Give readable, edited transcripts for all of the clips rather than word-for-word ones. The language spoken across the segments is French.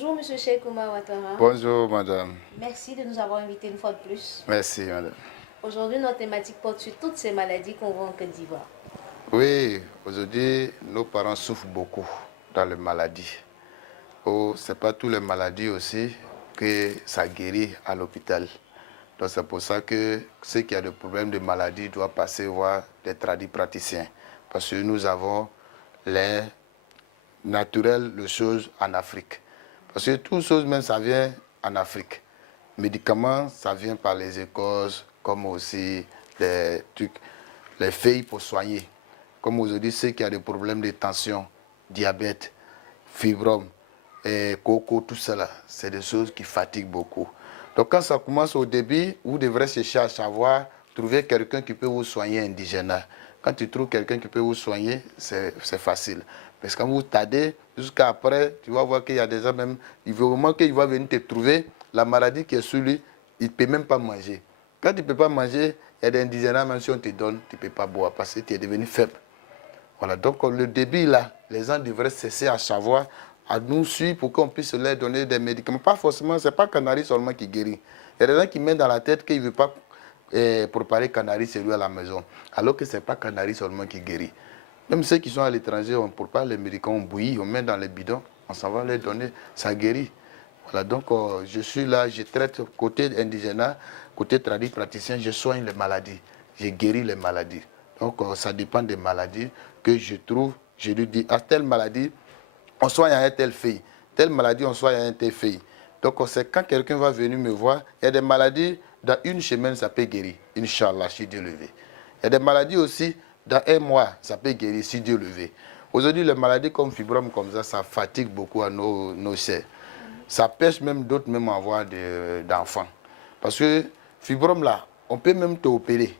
Bonjour, Monsieur Cheikh Oumar Ouattara. Bonjour, madame. Merci de nous avoir invités une fois de plus. Merci, madame. Aujourd'hui, notre thématique porte sur toutes ces maladies qu'on voit en Côte d'Ivoire. Oui, aujourd'hui, nos parents souffrent beaucoup dans les maladies. Oh, ce n'est pas toutes les maladies aussi que ça guérit à l'hôpital. Donc, c'est pour ça que ceux qui ont des problèmes de maladie doivent passer voir des praticiens. Parce que nous avons les naturelles, les choses en Afrique. Parce que toutes choses, même, ça vient en Afrique. Médicaments, ça vient par les Écosses, comme aussi les trucs, les feuilles pour soigner. Comme aujourd'hui, ceux qui ont des problèmes de tension, diabète, fibrome, et coco, tout cela, c'est des choses qui fatiguent beaucoup. Donc quand ça commence au début, vous devrez chercher à savoir, trouver quelqu'un qui peut vous soigner indigène. Quand tu trouves quelqu'un qui peut vous soigner, c'est facile. Parce que quand vous tardez, jusqu'à après, tu vas voir qu'il y a des gens même, il veut au moment qu'il va venir te trouver, la maladie qui est sur lui, il ne peut même pas manger. Quand tu ne peux pas manger, il y a des indigènes, même si on te donne, tu ne peux pas boire parce que tu es devenu faible. Voilà, donc le début là, les gens devraient cesser à savoir, à nous suivre pour qu'on puisse leur donner des médicaments. Pas forcément, ce n'est pas Canari seulement qui guérit. Il y a des gens qui mettent dans la tête qu'ils ne veulent pas préparer Canari chez lui à la maison, alors que ce n'est pas Canari seulement qui guérit. Même ceux qui sont à l'étranger, on ne prépare les médicaments, on bouillit, on met dans les bidons, on s'en va les donner, ça guérit. Voilà, donc je suis là, je traite côté indigène, côté praticien, je soigne les maladies, je guéris les maladies. Donc ça dépend des maladies que je trouve, je lui dis, à telle maladie, on soigne à un tel fille, telle maladie, on soigne à un tel fille. Donc c'est quand quelqu'un va venir me voir, il y a des maladies, dans une semaine, ça peut guérir, Inch'Allah, si Dieu le veut. Il y a des maladies aussi, dans un mois, ça peut guérir, si Dieu le veut. Aujourd'hui, les maladies comme fibrome, comme ça fatigue beaucoup à nos chairs. Ça pêche même d'autres même à avoir d'enfants. Parce que fibrome là, on peut même t'opérer.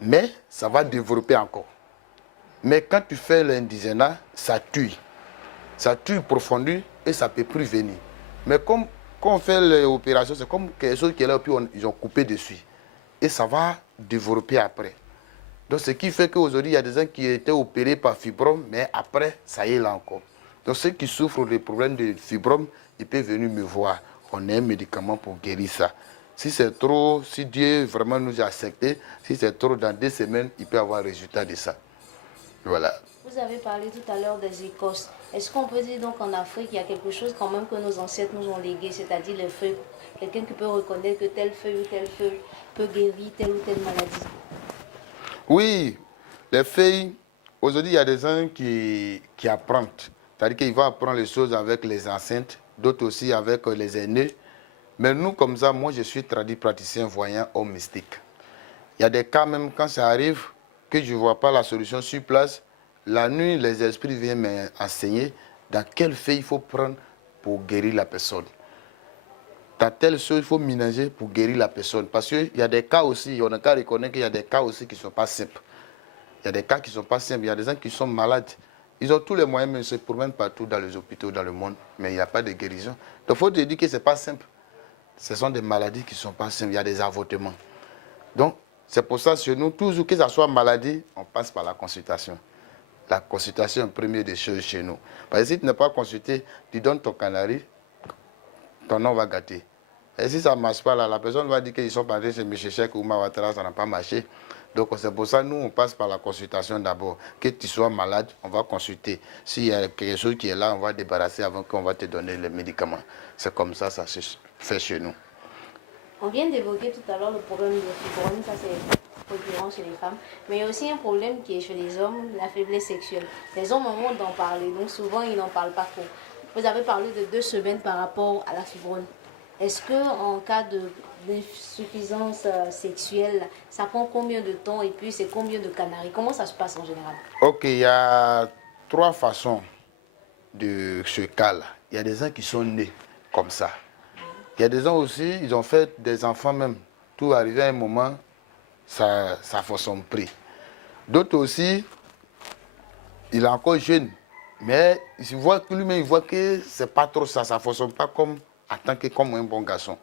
Mais ça va développer encore. Mais quand tu fais l'indigénat, ça tue. Ça tue profondément et ça ne peut plus venir. Mais comme quand on fait l'opération, c'est comme quelque chose qui est là, puis ils ont coupé dessus. Et ça va développer après. Donc ce qui fait qu'aujourd'hui, il y a des gens qui étaient opérés par fibrome, mais après, ça y est là encore. Donc ceux qui souffrent des problèmes de fibrome, ils peuvent venir me voir. On a un médicament pour guérir ça. Si c'est trop, si Dieu vraiment nous a accepté, si c'est trop, dans 2 semaines, il peut avoir un résultat de ça. Voilà. Vous avez parlé tout à l'heure des Écosses. Est-ce qu'on peut dire donc qu'en Afrique, il y a quelque chose quand même que nos ancêtres nous ont légué, c'est-à-dire les feuilles? Quelqu'un qui peut reconnaître que telle feuille ou telle feuille peut guérir telle ou telle maladie? Oui, les feuilles, aujourd'hui, il y a des gens qui apprennent. C'est-à-dire qu'ils vont apprendre les choses avec les enceintes, d'autres aussi avec les aînés. Mais nous, comme ça, moi, je suis praticien voyant homme mystique. Il y a des cas même quand ça arrive que je ne vois pas la solution sur place. La nuit, les esprits viennent m'enseigner dans quelle feuille il faut prendre pour guérir la personne. Dans telle chose, il faut ménager pour guérir la personne. Parce qu'il y a des cas aussi, on a qu'à reconnaître qu'il y a des cas aussi qui ne sont pas simples. Il y a des cas qui ne sont pas simples. Il y a des gens qui sont malades. Ils ont tous les moyens, mais ils se promènent partout dans les hôpitaux, dans le monde. Mais il n'y a pas de guérison. Donc il faut te dire que ce n'est pas simple. Ce sont des maladies qui ne sont pas simples. Il y a des avortements. Donc, c'est pour ça, chez nous, toujours que ce soit maladie, on passe par la consultation. La consultation est la première des choses chez nous. Parce que si tu n'es pas consulté, tu donnes ton canari, ton nom va gâter. Et si ça ne marche pas, là, la personne va dire qu'ils sont partis chez M. Cheikh Oumar Ouattara, ça n'a pas marché. Donc c'est pour ça que nous, on passe par la consultation d'abord. Que tu sois malade, on va consulter. S'il y a quelque chose qui est là, on va débarrasser avant qu'on va te donner les médicaments. C'est comme ça se fait chez nous. On vient d'évoquer tout à l'heure le problème de fibrome, ça c'est récurrent chez les femmes. Mais il y a aussi un problème qui est chez les hommes, la faiblesse sexuelle. Les hommes ont honte d'en parler, donc souvent ils n'en parlent pas trop. Vous avez parlé de 2 semaines par rapport à la fibrome. Est-ce qu'en cas d'insuffisance sexuelle, ça prend combien de temps et puis c'est combien de canaris? Comment ça se passe en général? Ok, il y a 3 façons de ce cas-là. Il y a des gens qui sont nés comme ça. Il y a des gens aussi, ils ont fait des enfants même. Tout arrivé à un moment, ça fait son prix. D'autres aussi, il est encore jeune. Mais il voit que lui-même, il voit que c'est pas trop ça. Ça ne fonctionne pas comme un bon garçon.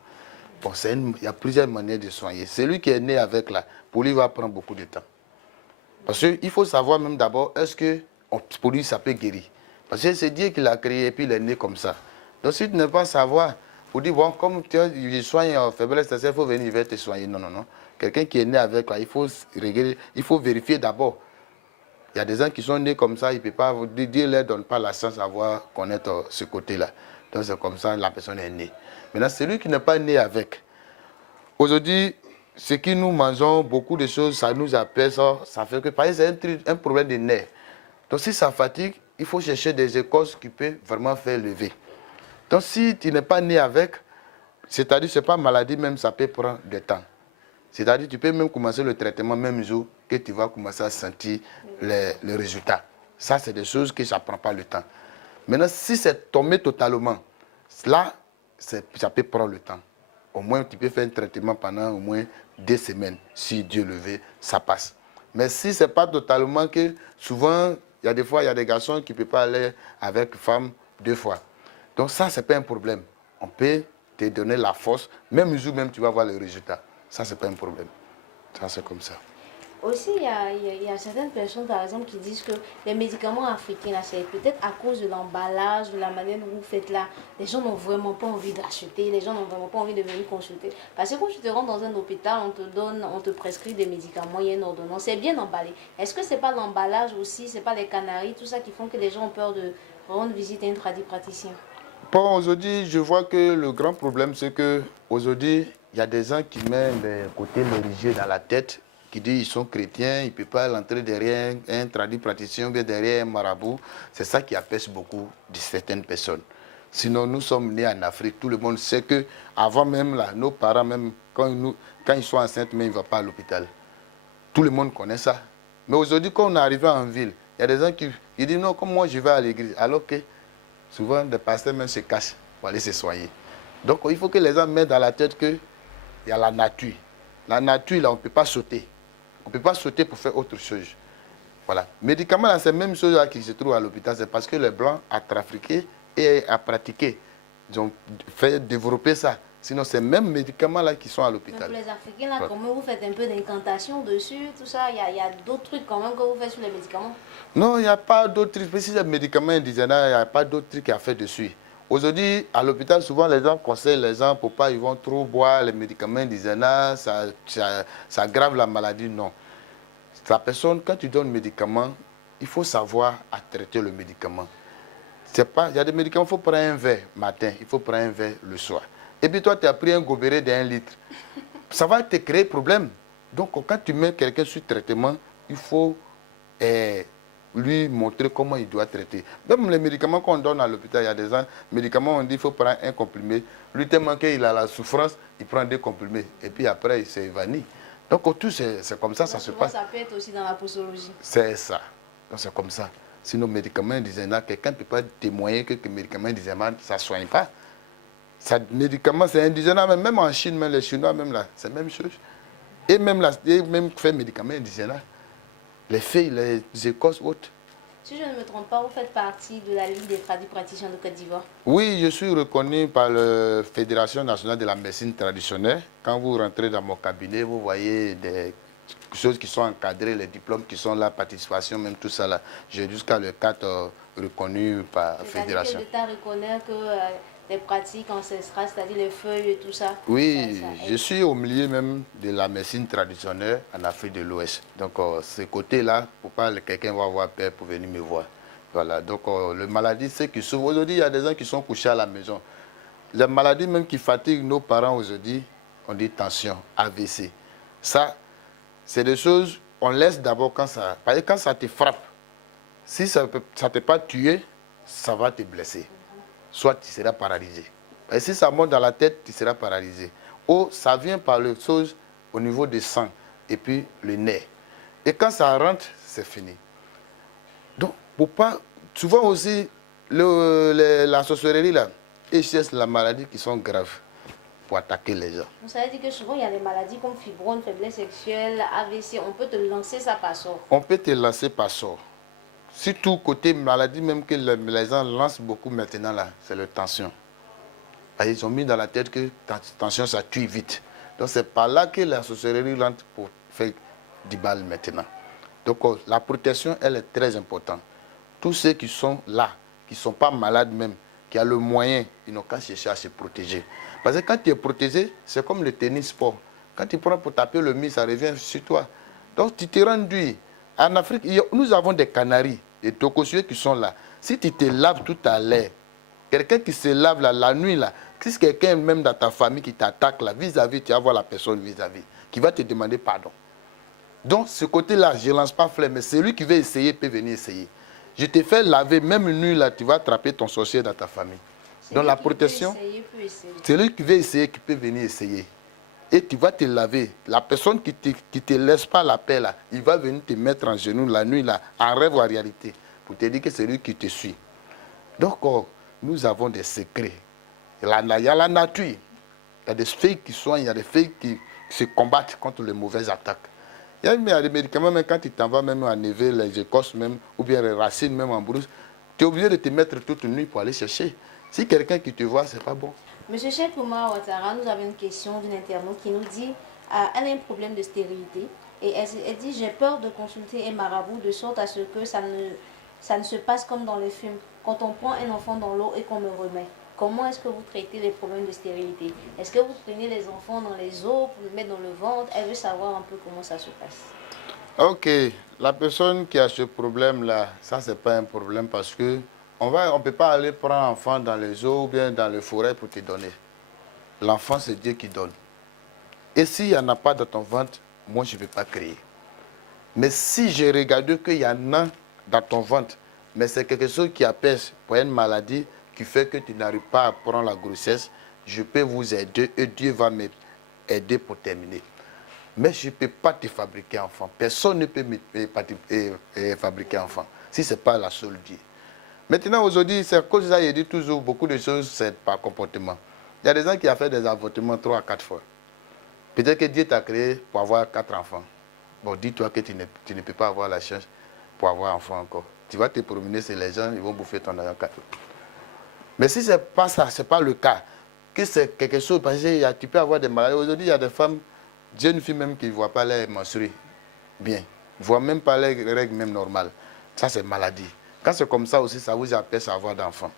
Bon, il y a plusieurs manières de soigner. Celui qui est né avec là, pour lui, il va prendre beaucoup de temps. Parce qu'il faut savoir même d'abord, est-ce que pour lui, ça peut guérir? Parce que c'est Dieu qui l'a créé et puis il est né comme ça. Donc si tu ne veux pas savoir, pour dire, bon, comme je soigne en faiblesse sexuelle, il faut venir, il va te soigner. Non, non, non. Quelqu'un qui est né avec, là, il faut régler, il faut vérifier d'abord. Il y a des gens qui sont nés comme ça, il peut pas, Dieu ne leur donne pas la chance d'avoir connaître ce côté-là. Donc c'est comme ça, la personne est née. Maintenant, celui qui n'est pas né avec, aujourd'hui, ce que nous mangeons, beaucoup de choses, ça nous appelle ça fait que, par exemple, c'est un problème de nerfs. Donc si ça fatigue, il faut chercher des écorces qui peuvent vraiment faire lever. Donc si tu n'es pas né avec, c'est-à-dire ce n'est pas maladie même, ça peut prendre du temps. C'est-à-dire tu peux même commencer le traitement même jour que tu vas commencer à sentir les résultats. Ça, c'est des choses que ça ne prend pas le temps. Maintenant, si c'est tombé totalement, là, ça peut prendre le temps. Au moins, tu peux faire un traitement pendant au moins 2 semaines. Si Dieu le veut, ça passe. Mais si ce n'est pas totalement que, souvent, il y a des fois, il y a des garçons qui ne peuvent pas aller avec femme 2 fois. Donc ça, ce n'est pas un problème. On peut te donner la force, même jour même, tu vas voir le résultat. Ça, ce n'est pas un problème. Ça, c'est comme ça. Aussi, il y a certaines personnes, par exemple, qui disent que les médicaments africains, là, c'est peut-être à cause de l'emballage, de la manière dont vous faites là. Les gens n'ont vraiment pas envie d'acheter, les gens n'ont vraiment pas envie de venir consulter. Parce que quand tu te rends dans un hôpital, on te prescrit des médicaments, il y a une ordonnance, c'est bien emballé. Est-ce que c'est pas l'emballage aussi, c'est pas les canaries, tout ça qui font que les gens ont peur de rendre visite à un praticien? Bon, aujourd'hui, je vois que le grand problème, c'est que aujourd'hui, il y a des gens qui mettent le côté religieux dans la tête, qui disent qu'ils sont chrétiens, ils ne peuvent pas l'entrer derrière un tradit praticien ou bien derrière un marabout. C'est ça qui empêche beaucoup de certaines personnes. Sinon, nous sommes nés en Afrique. Tout le monde sait que avant même, là, nos parents, même quand ils sont enceintes, mais ils ne vont pas à l'hôpital. Tout le monde connaît ça. Mais aujourd'hui, quand on est arrivé en ville, il y a des gens qui disent non, comme moi, je vais à l'église. Alors que souvent, des pasteurs même se cachent pour aller se soigner. Donc, il faut que les gens mettent dans la tête qu'il y a la nature. La nature, là, on ne peut pas sauter. On ne peut pas sauter pour faire autre chose. Voilà. Médicaments, c'est la même chose là, qui se trouve à l'hôpital. C'est parce que les Blancs ont trafiqué et ont pratiqué. Ils ont fait développer ça. Sinon, c'est même médicaments là qui sont à l'hôpital. Pour les Africains, là, comment vous faites un peu d'incantation dessus, tout ça? Il y a d'autres trucs quand même que vous faites sur les médicaments? Non, il n'y a pas d'autres trucs. Si c'est des médicaments indigènes, il n'y a pas d'autres trucs à faire dessus. Aujourd'hui, à l'hôpital, souvent les gens conseillent les gens pour pas, ils vont trop boire les médicaments indigènes, ça aggrave la maladie. Non. La personne, quand tu donnes le médicament, il faut savoir à traiter le médicament. Il y a des médicaments, il faut prendre un verre matin, il faut prendre un verre le soir. Et puis toi, tu as pris un gobelet d'1 litre. Ça va te créer problème. Donc, quand tu mets quelqu'un sur traitement, il faut lui montrer comment il doit traiter. Même les médicaments qu'on donne à l'hôpital, il y a des médicaments, on dit qu'il faut prendre un comprimé. Lui, tellement qu'il a la souffrance, il prend 2 comprimés. Et puis après, il s'évanouit. Donc, tout, c'est comme ça, ça se passe. Ça peut être aussi dans la posologie. C'est ça. Donc, c'est comme ça. Sinon, médicaments disaient, quelqu'un ne peut pas témoigner que les médicaments disaient, ça ne soigne pas. Ça, médicaments, c'est indigène, même en Chine, même les Chinois, même là, c'est la même chose. Et même, même fait médicaments indigènes, les filles, les Écosses, autres. Si je ne me trompe pas, vous faites partie de la Ligue des praticiens de Côte d'Ivoire. Oui, je suis reconnu par la Fédération nationale de la médecine traditionnelle. Quand vous rentrez dans mon cabinet, vous voyez des choses qui sont encadrées, les diplômes qui sont là, participation, même tout ça là. J'ai jusqu'à le 4 reconnu par la Fédération. L'État reconnaît que les pratiques ancestrales, c'est-à-dire les feuilles et tout ça. Oui, je suis au milieu même de la médecine traditionnelle en Afrique de l'Ouest. Donc, ce côté-là, pour pas quelqu'un va avoir peur pour venir me voir. Voilà, donc le maladie, c'est qui souffrent. Aujourd'hui, il y a des gens qui sont couchés à la maison. Les maladies même qui fatiguent nos parents aujourd'hui, on dit tension, AVC. Ça, c'est des choses, on laisse d'abord quand ça... Parce que quand ça te frappe, si ça ne t'a pas tué, ça va te blesser. Soit tu seras paralysé. Et si ça monte dans la tête, tu seras paralysé. Ou ça vient par les choses au niveau du sang et puis le nez. Et quand ça rentre, c'est fini. Donc, pour pas... Souvent aussi, la sorcellerie, là, ils cherchent la maladie qui sont graves pour attaquer les gens. Vous savez dire que souvent, il y a des maladies comme fibrome, faiblesse sexuelle, AVC. On peut te lancer ça par sort. On peut te lancer par sort. Surtout côté maladie, même que les gens lancent beaucoup maintenant, là, c'est la tension. Ils ont mis dans la tête que la tension, ça tue vite. Donc, c'est par là que la sorcellerie rentre pour faire 10 balles maintenant. Donc, la protection, elle est très importante. Tous ceux qui sont là, qui ne sont pas malades même, qui a le moyen, ils n'ont qu'à chercher à se protéger. Parce que quand tu es protégé, c'est comme le tennis sport. Quand tu prends pour taper le mur, ça revient sur toi. Donc tu te renduis. En Afrique, nous avons des canaris, des tocosueux qui sont là. Si tu te laves tout à l'heure, quelqu'un qui se lave là, la nuit, là, si c'est quelqu'un même dans ta famille qui t'attaque là, vis-à-vis, tu vas voir la personne vis-à-vis, qui va te demander pardon. Donc, ce côté-là, je ne lance pas flemme, mais celui qui veut essayer peut venir essayer. Je te fais laver, même une nuit, là, tu vas attraper ton sorcier dans ta famille. Donc, la protection, celui qui veut essayer, qui peut venir essayer. Et tu vas te laver. La personne qui ne te laisse pas la paix, là, il va venir te mettre en genoux la nuit, là, en rêve ou en réalité, pour te dire que c'est lui qui te suit. Donc, nous avons des secrets. Il y a la nature. Il y a des feuilles qui soignent, il y a des feuilles qui se combattent contre les mauvaises attaques. Il y a des médicaments, même quand tu t'en vas même enlever les écorces, même, ou bien les racines, même en brousse, tu es obligé de te mettre toute une nuit pour aller chercher. Si quelqu'un qui te voit, ce n'est pas bon. Monsieur Cheikh Oumar Ouattara, nous avons une question d'une internaute qui nous dit elle a un problème de stérilité et elle dit j'ai peur de consulter un marabout de sorte à ce que ça ne se passe comme dans les films. Quand on prend un enfant dans l'eau et qu'on me remet, comment est-ce que vous traitez les problèmes de stérilité? Est-ce que vous prenez les enfants dans les eaux pour les mettre dans le ventre? Elle veut savoir un peu comment ça se passe. Ok, la personne qui a ce problème-là, ça c'est pas un problème parce que on ne peut pas aller prendre l'enfant dans les eaux ou bien dans les forêts pour te donner. L'enfant, c'est Dieu qui donne. Et s'il n'y en a pas dans ton ventre, moi, je ne vais pas créer. Mais si je regarde qu'il y en a dans ton ventre, mais c'est quelque chose qui apaise pour une maladie qui fait que tu n'arrives pas à prendre la grossesse, je peux vous aider et Dieu va m'aider pour terminer. Mais je ne peux pas te fabriquer enfant. Personne ne peut me fabriquer enfant, si ce n'est pas la seule Dieu. Maintenant, aujourd'hui, c'est à cause de ça, il dit toujours beaucoup de choses, c'est par comportement. Il y a des gens qui ont fait des avortements 3 à 4 fois. Peut-être que Dieu t'a créé pour avoir 4 enfants. Bon, dis-toi que tu ne peux pas avoir la chance pour avoir un enfant encore. Tu vas te promener sur les gens, ils vont bouffer ton argent. Mais si ce n'est pas ça, ce n'est pas le cas, que c'est quelque chose, parce que tu peux avoir des maladies. Aujourd'hui, il y a des femmes, jeunes filles même qui ne voient pas les menstrues bien. Ils ne voient même pas les règles même normales. Ça, c'est maladie. Quand c'est comme ça aussi, ça vous empêche d'avoir d'enfants.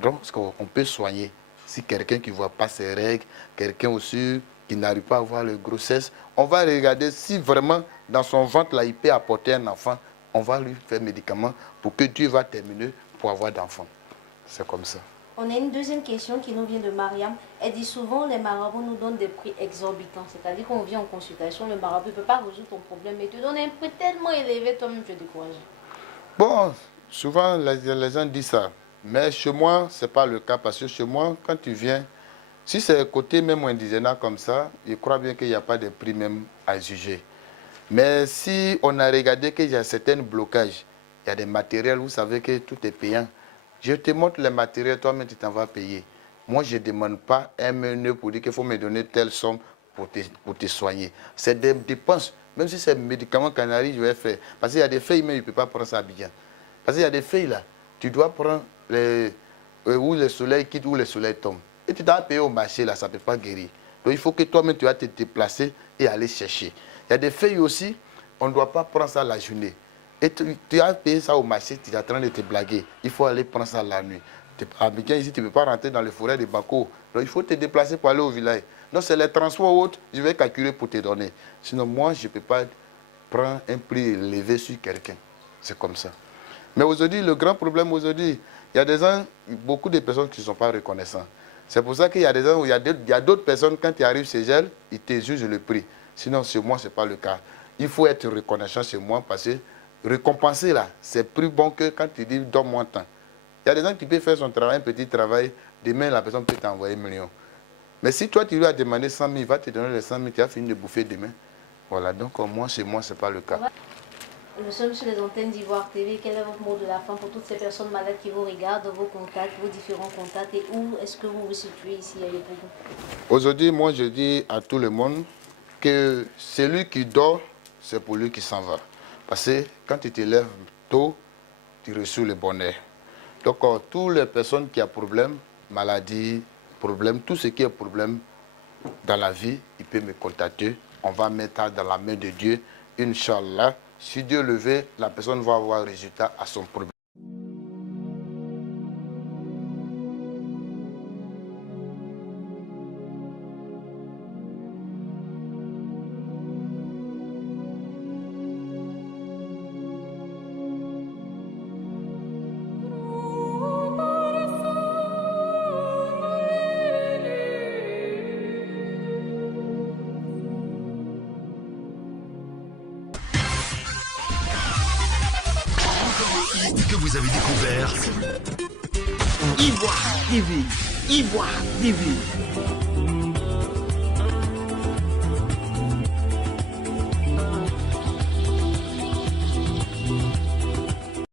Donc, on peut soigner. Si quelqu'un qui ne voit pas ses règles, quelqu'un aussi qui n'arrive pas à avoir la grossesse, on va regarder si vraiment dans son ventre, là, il peut apporter un enfant. On va lui faire médicaments pour que Dieu va terminer pour avoir d'enfants. C'est comme ça. On a une deuxième question qui nous vient de Mariam. Elle dit souvent les marabouts nous donnent des prix exorbitants. C'est-à-dire qu'on vient en consultation, le marabout ne peut pas résoudre ton problème, mais te donne un prix tellement élevé, toi-même tu es découragé. Bon, souvent les gens disent ça. Mais chez moi, ce n'est pas le cas parce que chez moi, quand tu viens, si c'est côté même indigène comme ça, je crois bien qu'il n'y a pas de prix même à juger. Mais si on a regardé qu'il y a certains blocages, il y a des matériels, vous savez que tout est payant. Je te montre les matériels, toi-même tu t'en vas payer. Moi, je ne demande pas un menu pour dire qu'il faut me donner telle somme pour te soigner. C'est des dépenses. Même si c'est médicaments canaries, je vais faire. Parce qu'il y a des feuilles, mais il ne peut pas prendre ça bien. Parce qu'il y a des feuilles là, tu dois prendre où le soleil quitte, où le soleil tombe. Et tu dois payer au marché là, ça ne peut pas guérir. Donc il faut que toi-même tu vas te déplacer et aller chercher. Il y a des feuilles aussi, on ne doit pas prendre ça la journée. Et tu as payé ça au marché, tu es en train de te blaguer. Il faut aller prendre ça la nuit. Abidjan, ici, tu ne peux pas rentrer dans les forêts de Bako. Donc il faut te déplacer pour aller au village. Donc c'est les transports autres, je vais calculer pour te donner. Sinon, moi, je ne peux pas prendre un prix élevé sur quelqu'un. C'est comme ça. Mais aujourd'hui, le grand problème aujourd'hui, il y a des gens, beaucoup de personnes qui ne sont pas reconnaissantes. C'est pour ça qu'il y a des gens où il y a d'autres personnes, quand tu arrives chez elles, ils te jugent le prix. Sinon, chez moi, ce n'est pas le cas. Il faut être reconnaissant chez moi parce que récompenser là, c'est plus bon que quand tu dis donne-moi temps. Il y a des gens qui peuvent faire son travail, un petit travail, demain la personne peut t'envoyer 1 million. Mais si toi tu lui as demandé 100 000, il va te donner les 100 000, tu as fini de bouffer demain. Voilà, donc moi, chez moi, ce n'est pas le cas. Nous sommes sur les antennes d'Ivoire TV. Quel est votre mot de la fin pour toutes ces personnes malades qui vous regardent, vos contacts, vos différents contacts et où est-ce que vous vous situez ici à Yopougon? Aujourd'hui, moi, je dis à tout le monde que celui qui dort, c'est pour lui qui s'en va. Parce que quand tu te lèves tôt, tu reçois le bonheur. Donc, toutes les personnes qui ont problème, maladie, problème, tout ce qui est problème dans la vie, il peut me contacter. On va mettre ça dans la main de Dieu. Inch'Allah, si Dieu le veut, la personne va avoir un résultat à son problème. que vous avez découvert Ivoire TV. Ivoire TV.